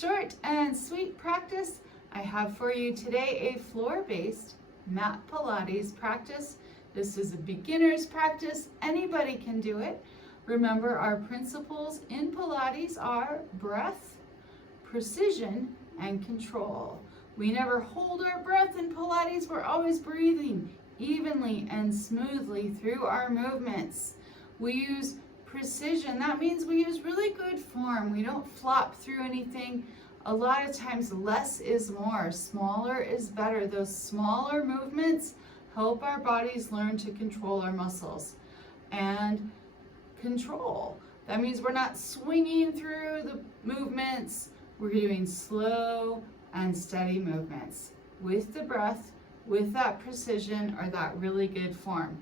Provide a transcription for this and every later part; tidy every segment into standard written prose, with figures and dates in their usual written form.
short and sweet practice, I have for you today a floor-based mat Pilates practice. This is a beginner's practice. Anybody can do it. Remember, our principles in Pilates are breath, precision, and control. We never hold our breath in Pilates. We're always breathing evenly and smoothly through our movements. We use precision. That means we use really good form. We don't flop through anything. A lot of times less is more. Smaller is better. Those smaller movements help our bodies learn to control our muscles. And control. That means we're not swinging through the movements. We're doing slow and steady movements with the breath, with that precision or that really good form.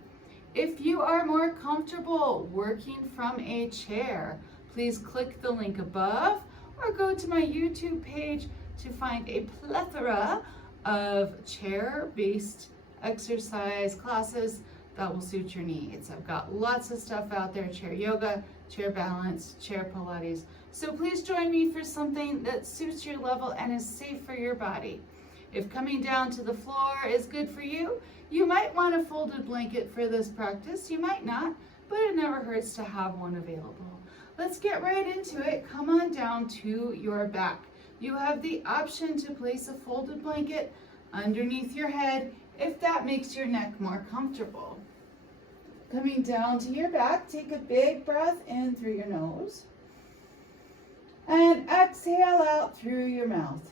If you are more comfortable working from a chair, please click the link above or go to my YouTube page to find a plethora of chair-based exercise classes that will suit your needs. I've got lots of stuff out there: chair yoga, chair balance, chair Pilates. So please join me for something that suits your level and is safe for your body. If coming down to the floor is good for you, you might want a folded blanket for this practice. You might not, but it never hurts to have one available. Let's get right into it. Come on down to your back. You have the option to place a folded blanket underneath your head if that makes your neck more comfortable. Coming down to your back, take a big breath in through your nose and exhale out through your mouth.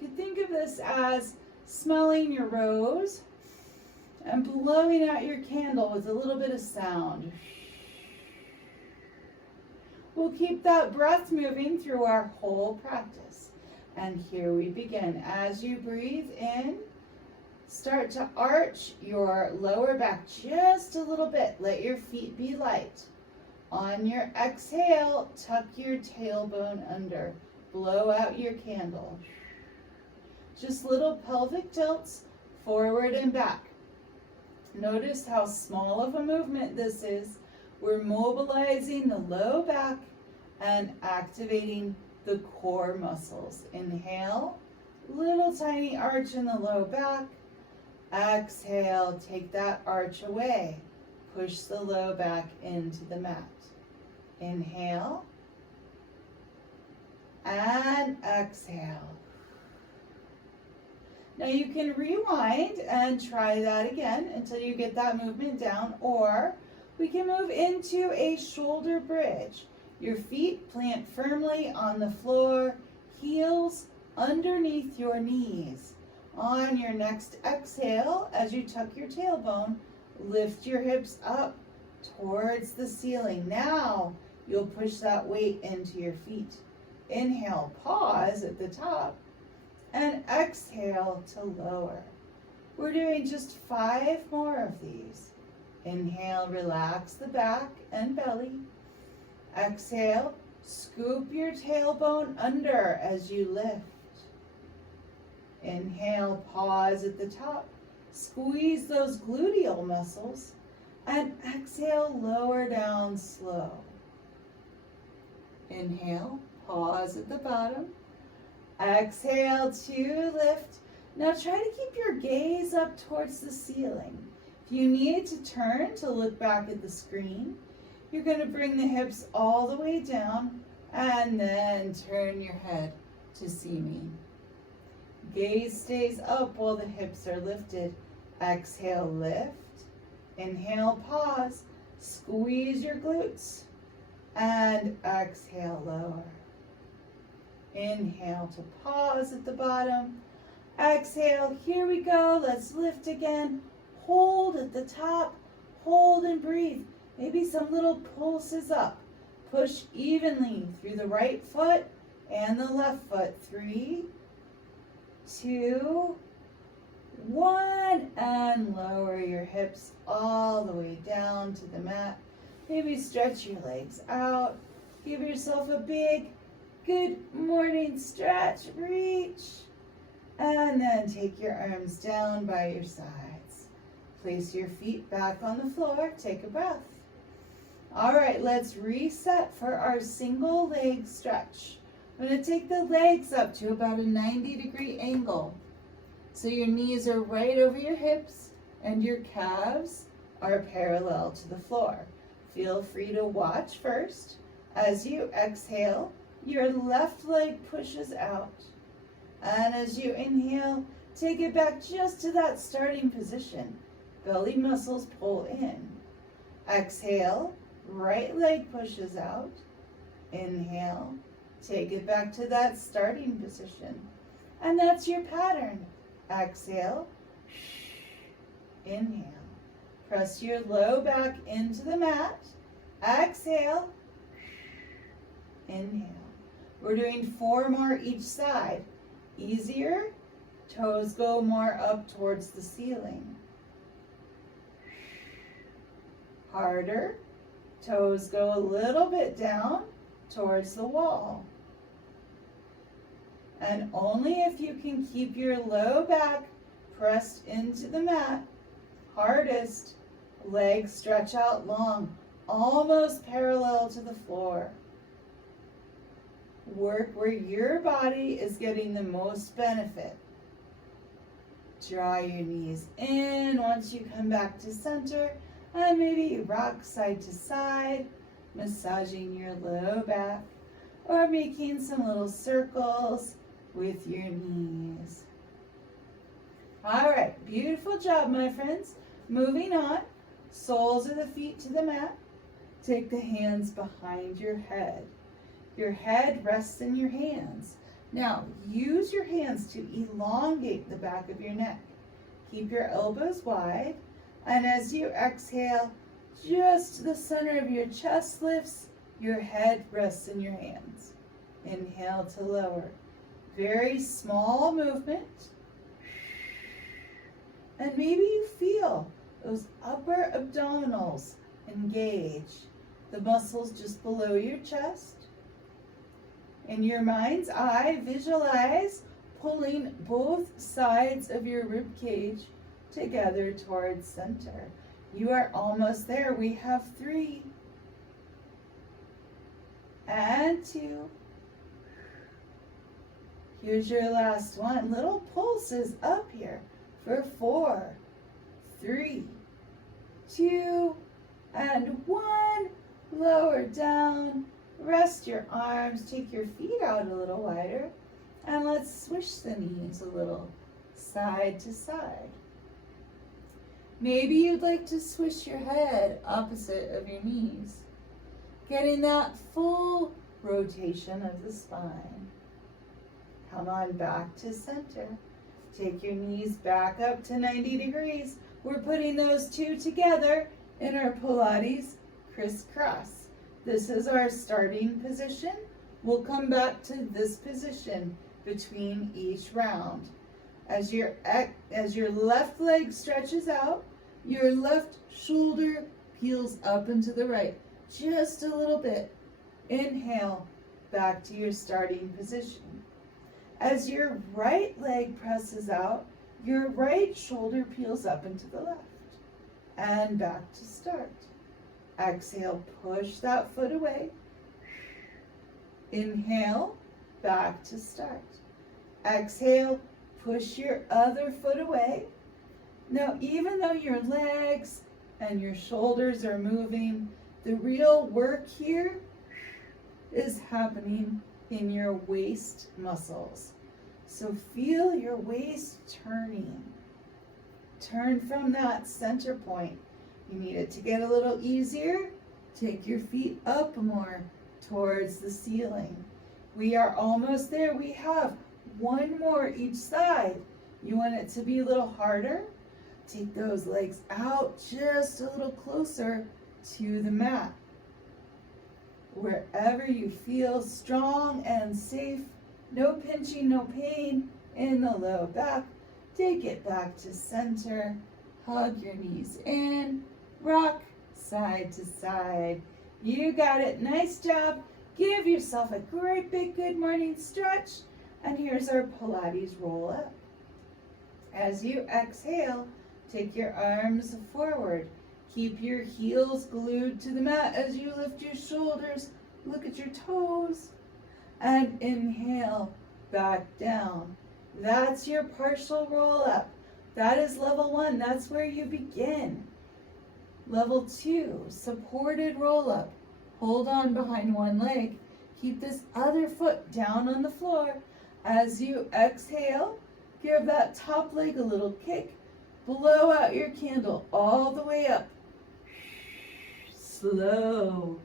You can think of this as smelling your rose and blowing out your candle with a little bit of sound. We'll keep that breath moving through our whole practice. And here we begin. As you breathe in, start to arch your lower back just a little bit. Let your feet be light. On your exhale, tuck your tailbone under. Blow out your candle. Just little pelvic tilts forward and back. Notice how small of a movement this is. We're mobilizing the low back and activating the core muscles. Inhale, little tiny arch in the low back. Exhale, take that arch away. Push the low back into the mat. Inhale and exhale. Now you can rewind and try that again until you get that movement down, or we can move into a shoulder bridge. Your feet plant firmly on the floor, heels underneath your knees. On your next exhale, as you tuck your tailbone, lift your hips up towards the ceiling. Now you'll push that weight into your feet. Inhale, pause at the top, and exhale to lower. We're doing just 5 more of these. Inhale, relax the back and belly. Exhale, scoop your tailbone under as you lift. Inhale, pause at the top. Squeeze those gluteal muscles. And exhale, lower down slow. Inhale, pause at the bottom. Exhale to lift. Now try to keep your gaze up towards the ceiling. If you need to turn to look back at the screen, you're going to bring the hips all the way down and then turn your head to see me. Gaze stays up while the hips are lifted. Exhale, lift. Inhale, pause. Squeeze your glutes. And exhale, lower. Inhale to pause at the bottom. Exhale, here we go. Let's lift again. Hold at the top. Hold and breathe. Maybe some little pulses up. Push evenly through the right foot and the left foot. 3, 2, 1, and lower your hips all the way down to the mat. Maybe stretch your legs out. Give yourself a big good morning stretch. Reach. And then take your arms down by your sides. Place your feet back on the floor. Take a breath. All right, let's reset for our single leg stretch. I'm going to take the legs up to about a 90-degree angle. So your knees are right over your hips and your calves are parallel to the floor. Feel free to watch first. As you exhale, your left leg pushes out. And as you inhale, take it back just to that starting position. Belly muscles pull in. Exhale, right leg pushes out. Inhale, take it back to that starting position. And that's your pattern. Exhale, inhale. Press your low back into the mat. Exhale, inhale. We're doing 4 more each side. Easier, toes go more up towards the ceiling. Harder, toes go a little bit down towards the wall. And only if you can keep your low back pressed into the mat. Hardest, legs stretch out long, almost parallel to the floor. Work where your body is getting the most benefit. Draw your knees in once you come back to center, and maybe rock side to side, massaging your low back, or making some little circles with your knees. All right, beautiful job, my friends. Moving on, soles of the feet to the mat. Take the hands behind your head. Your head rests in your hands. Now, use your hands to elongate the back of your neck. Keep your elbows wide, and as you exhale, just the center of your chest lifts, your head rests in your hands. Inhale to lower. Very small movement. And maybe you feel those upper abdominals engage, the muscles just below your chest. In your mind's eye, visualize pulling both sides of your rib cage together towards center. You are almost there. We have 3 and 2. Here's your last one. Little pulses up here for 4, 3, 2, and 1. Lower down. Rest your arms. Take your feet out a little wider. And let's swish the knees a little side to side. Maybe you'd like to swish your head opposite of your knees, getting that full rotation of the spine. Come on back to center. Take your knees back up to 90 degrees. We're putting those 2 together in our Pilates crisscross. This is our starting position. We'll come back to this position between each round. As your left leg stretches out, your left shoulder peels up into the right, just a little bit. Inhale, back to your starting position. As your right leg presses out, your right shoulder peels up into the left. And back to start. Exhale, push that foot away. Inhale, back to start. Exhale, push your other foot away. Now, even though your legs and your shoulders are moving, the real work here is happening in your waist muscles. So feel your waist turning. Turn from that center point. You need it to get a little easier. Take your feet up more towards the ceiling. We are almost there. We have 1 more each side. You want it to be a little harder? Take those legs out just a little closer to the mat. Wherever you feel strong and safe, no pinching, no pain in the low back. Take it back to center. Hug your knees in. Rock side to side. You got it. Nice job. Give yourself a great big good morning stretch. And here's our Pilates roll up. As you exhale, take your arms forward. Keep your heels glued to the mat as you lift your shoulders. Look at your toes. And inhale, back down. That's your partial roll up. That is level 1. That's where you begin. Level 2, supported roll up. Hold on behind one leg. Keep this other foot down on the floor. As you exhale, give that top leg a little kick. Blow out your candle all the way up. Slow.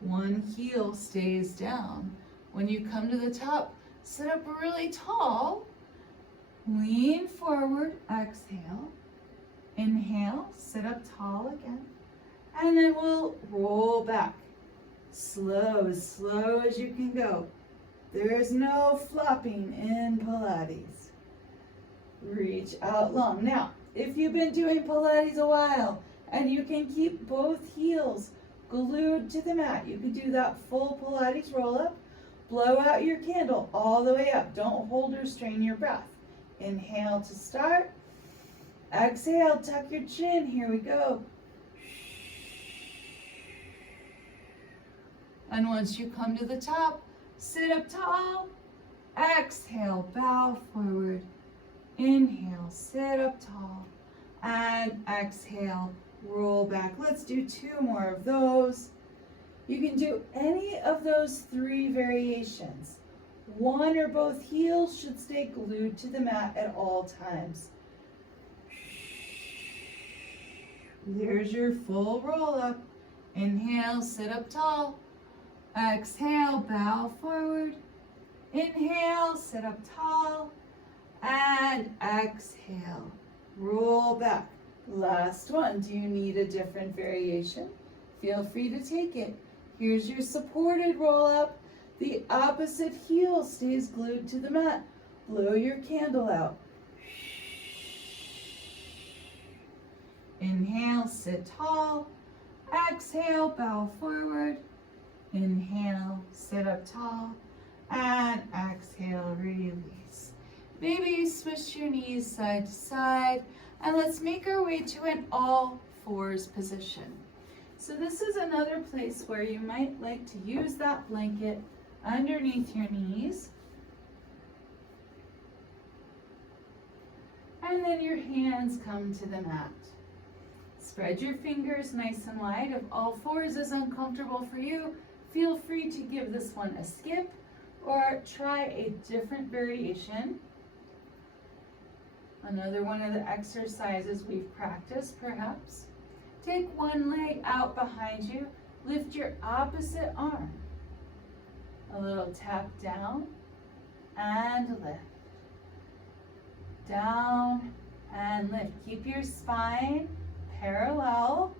One heel stays down. When you come to the top, sit up really tall. Lean forward, exhale. Inhale, sit up tall again. And then we'll roll back. Slow as you can go. There is no flopping in Pilates. Reach out long. Now, if you've been doing Pilates a while and you can keep both heels glued to the mat, you can do that full Pilates roll up. Blow out your candle all the way up. Don't hold or strain your breath. Inhale to start. Exhale, tuck your chin. Here we go. And once you come to the top, sit up tall. Exhale, bow forward. Inhale, sit up tall. And exhale, roll back. Let's do 2 more of those. You can do any of those 3 variations. One or both heels should stay glued to the mat at all times. There's your full roll up. Inhale, sit up tall. Exhale, bow forward. Inhale, sit up tall. And exhale, roll back. Last one. Do you need a different variation? Feel free to take it. Here's your supported roll up. The opposite heel stays glued to the mat. Blow your candle out. Inhale, sit tall. Exhale, bow forward. Inhale, sit up tall. And exhale, release. Maybe switch your knees side to side. And let's make our way to an all fours position. So this is another place where you might like to use that blanket underneath your knees. And then your hands come to the mat. Spread your fingers nice and wide. If all fours is uncomfortable for you, feel free to give this one a skip or try a different variation. Another one of the exercises we've practiced, perhaps. Take one leg out behind you. Lift your opposite arm. A little tap down and lift. Down and lift. Keep your spine parallel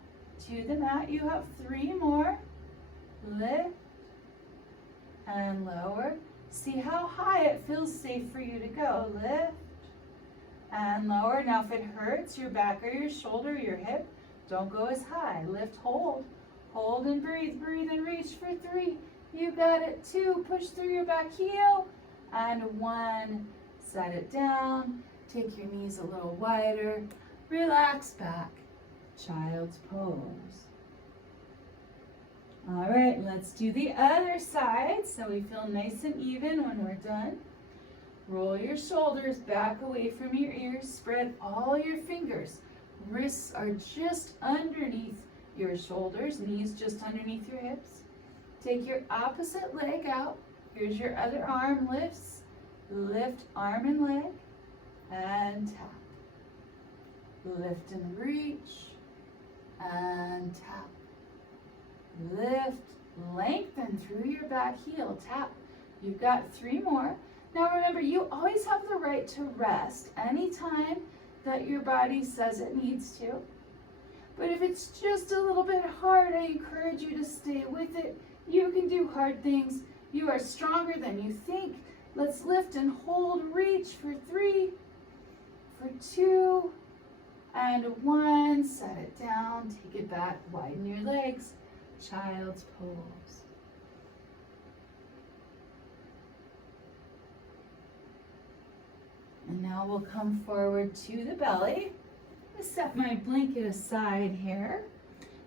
to the mat. You have 3 more. Lift and lower. See how high it feels safe for you to go. Lift and lower. Now if it hurts your back or your shoulder or your hip, don't go as high. Lift, hold. Hold and breathe. Breathe and reach for 3. You got it. 2. Push through your back heel. And 1. Set it down. Take your knees a little wider. Relax back. Child's pose. All right, let's do the other side so we feel nice and even when we're done. Roll your shoulders back away from your ears. Spread all your fingers. Wrists are just underneath your shoulders. Knees just underneath your hips. Take your opposite leg out. Here's your other arm. Lifts. Lift arm and leg. And tap. Lift and reach. And tap. Lift. Lengthen through your back heel. Tap. You've got 3 more. Now remember, you always have the right to rest anytime that your body says it needs to. But if it's just a little bit hard, I encourage you to stay with it. You can do hard things. You are stronger than you think. Let's lift and hold, reach for 3, for 2, and 1. Set it down, take it back, widen your legs. Child's pose. And now we'll come forward to the belly. Set my blanket aside here.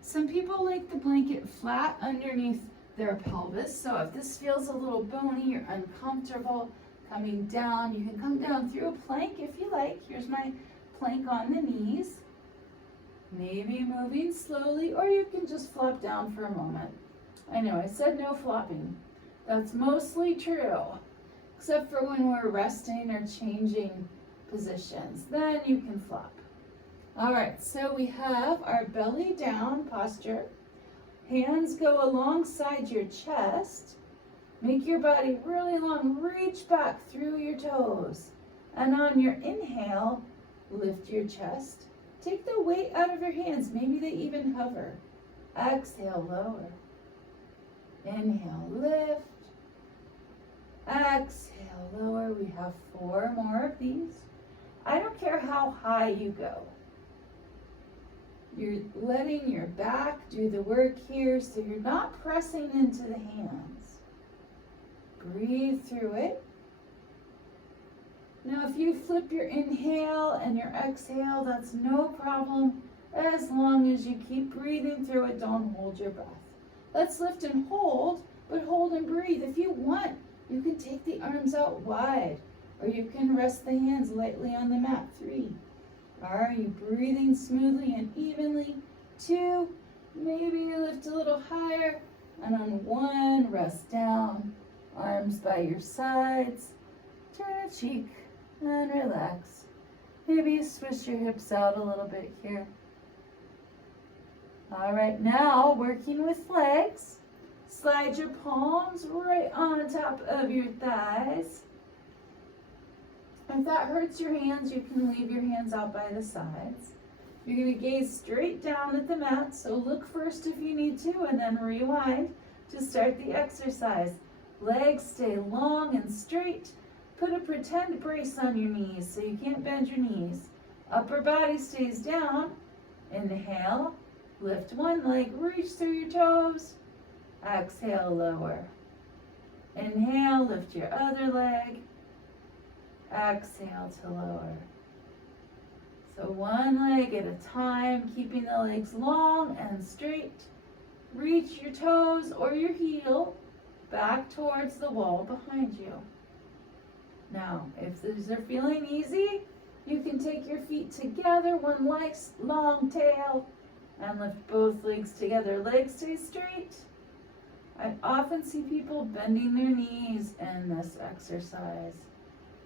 Some people like the blanket flat underneath their pelvis. So if this feels a little bony or uncomfortable coming down, you can come down through a plank if you like. Here's my plank on the knees. Maybe moving slowly, or you can just flop down for a moment. I know I said no flopping. That's mostly true, except for when we're resting or changing positions. Then you can flop. All right, so we have our belly down posture. Hands go alongside your chest. Make your body really long. Reach back through your toes. And on your inhale, lift your chest. Take the weight out of your hands. Maybe they even hover. Exhale, lower. Inhale, lift. Exhale, lower. We have 4 more of these. I don't care how high you go. You're letting your back do the work here, so you're not pressing into the hands. Breathe through it. Now, if you flip your inhale and your exhale, that's no problem, as long as you keep breathing through it. Don't hold your breath. Let's lift and hold, but hold and breathe. If you want, you can take the arms out wide, or you can rest the hands lightly on the mat. 3. Are you breathing smoothly and evenly? 2, maybe you lift a little higher, and on 1, rest down. Arms by your sides. Turn a cheek and relax. Maybe you swish your hips out a little bit here. All right, now working with legs. Slide your palms right on top of your thighs. If that hurts your hands, you can leave your hands out by the sides. You're going to gaze straight down at the mat, so look first if you need to, and then rewind to start the exercise. Legs stay long and straight. Put a pretend brace on your knees so you can't bend your knees. Upper body stays down. Inhale, lift one leg, reach through your toes. Exhale, lower. Inhale, lift your other leg. Exhale to lower. So one leg at a time, keeping the legs long and straight. Reach your toes or your heel back towards the wall behind you. Now, if these are feeling easy, you can take your feet together, one nice long tail, and lift both legs together. Legs stay straight. I often see people bending their knees in this exercise.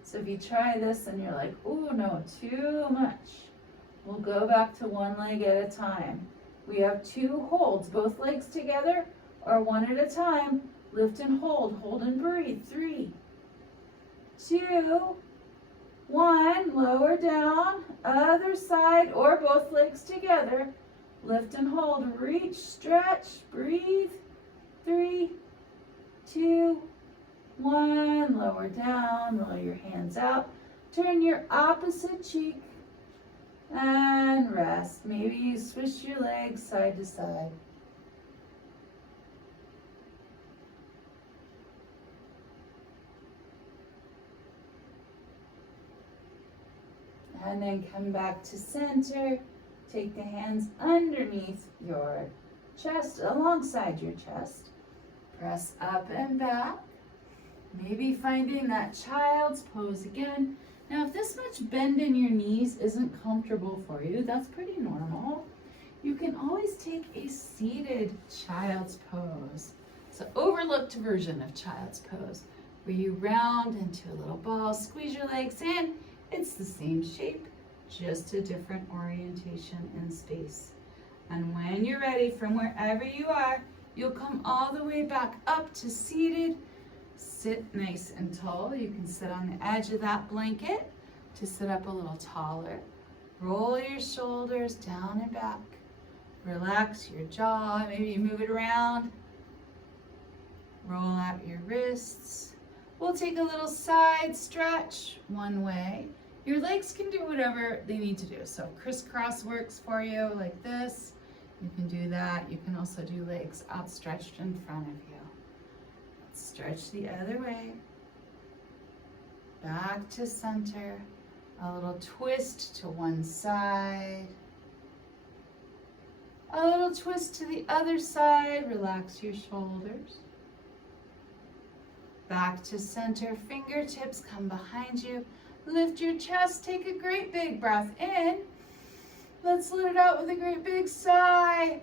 So if you try this and you're like, oh no, too much, we'll go back to one leg at a time. We have 2 holds, both legs together or one at a time. Lift and hold and breathe. 3, 2, 1, lower down, other side or both legs together. Lift and hold, reach, stretch, breathe. 3, 2, 1, lower down, roll your hands out. Turn your opposite cheek and rest. Maybe you swish your legs side to side. And then come back to center. Take the hands underneath your chest, alongside your chest. Press up and back. Maybe finding that child's pose again. Now, if this much bend in your knees isn't comfortable for you, that's pretty normal. You can always take a seated child's pose. It's an overlooked version of child's pose, where you round into a little ball, squeeze your legs in. It's the same shape, just a different orientation in space. And when you're ready, from wherever you are, you'll come all the way back up to seated. Sit nice and tall. You can sit on the edge of that blanket to sit up a little taller. Roll your shoulders down and back. Relax your jaw. Maybe you move it around. Roll out your wrists. We'll take a little side stretch one way. Your legs can do whatever they need to do. So crisscross works for you like this. You can do that. You can also do legs outstretched in front of you. Stretch the other way. Back to center. A little twist to one side. A little twist to the other side. Relax your shoulders. Back to center. Fingertips come behind you. Lift your chest. Take a great big breath in. Let's let it out with a great big sigh.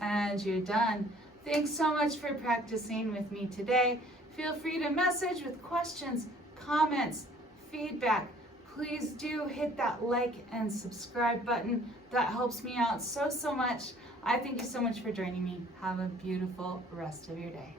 And you're done. Thanks so much for practicing with me today. Feel free to message with questions, comments, feedback. Please do hit that like and subscribe button. That helps me out so much. I thank you so much for joining me. Have a beautiful rest of your day.